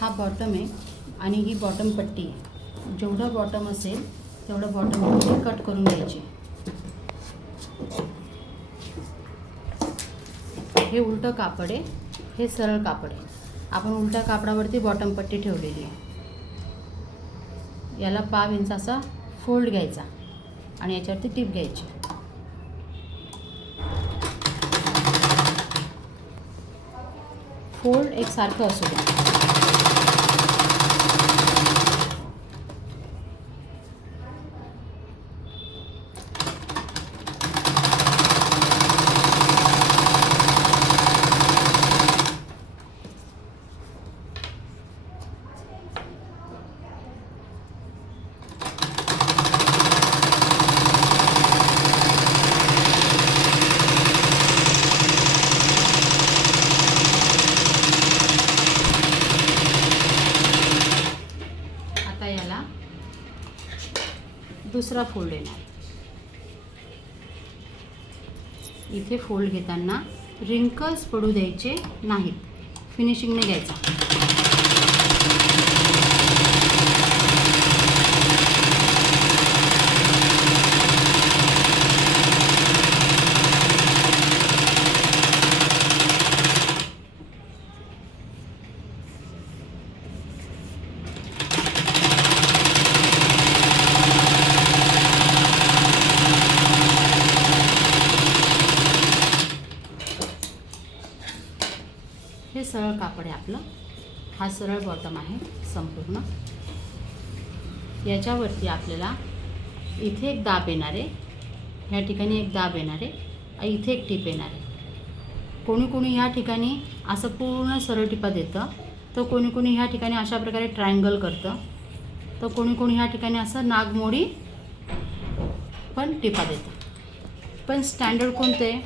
हा बॉटम आहे आणि ही बॉटम पट्टी आहे. जेवढं बॉटम असेल तेवढं बॉटम पट्टी कट करून घ्यायची. हे उलटं कापड आहे, हे सरळ कापड आहे. आपण उलट्या कापडावरती बॉटम पट्टी ठेवलेली आहे. याला 5 इंच असा फोल्ड घ्यायचा आणि याच्यावरती टिप घ्यायची. फोल्ड एकसारखं असू द्या. याला दुसरा फोल्ड येणार. इथे फोल्ड घेताना रिंकल्स पडू द्यायचे नाहीत, फिनिशिंगने घ्यायचा. हे सरळ कापड आहे आपलं. हा सरळ बॉटम आहे संपूर्ण. याच्यावरती आपल्याला इथे एक दाब येणार आहे, ह्या ठिकाणी एक दाब येणार आहे, इथे एक टिप येणार आहे. कोणी कोणी ह्या ठिकाणी असं पूर्ण सरळ टिपा देतं, तर कोणी कोणी ह्या ठिकाणी अशा प्रकारे ट्रायंगल करतं, तर कोणी कोणी ह्या ठिकाणी असं नागमोडी पण टिपा देतं. पण स्टँडर्ड कोणतं आहे?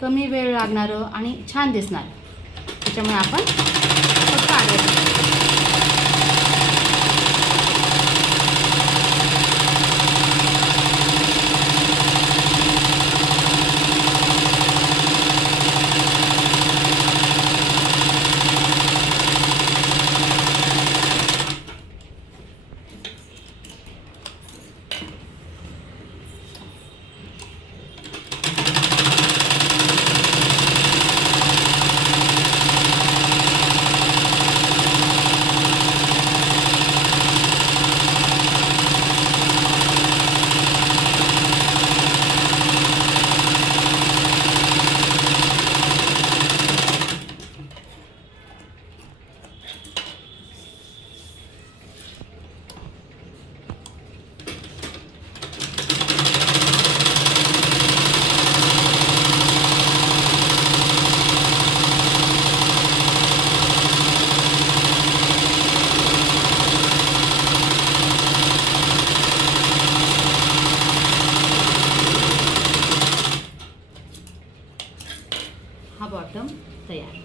कमी वेळ लागणारं आणि छान दिसणारं. त्याच्यामुळे आपण फक्त आडव्या हा बॉटम तयार.